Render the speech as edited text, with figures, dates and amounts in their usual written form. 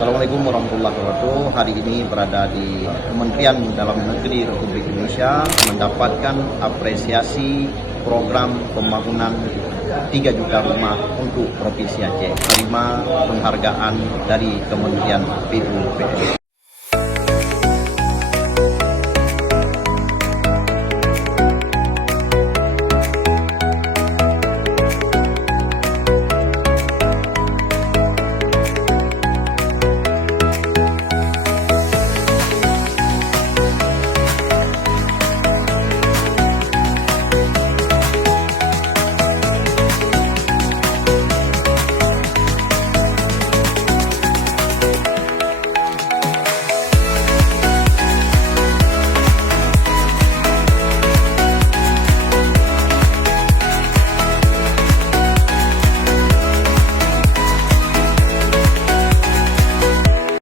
Assalamualaikum warahmatullahi wabarakatuh. Hari ini berada di Kementerian Dalam Negeri Republik Indonesia mendapatkan apresiasi program pembangunan 3 juta rumah untuk Provinsi Aceh. Terima penghargaan dari Kementerian PUPR.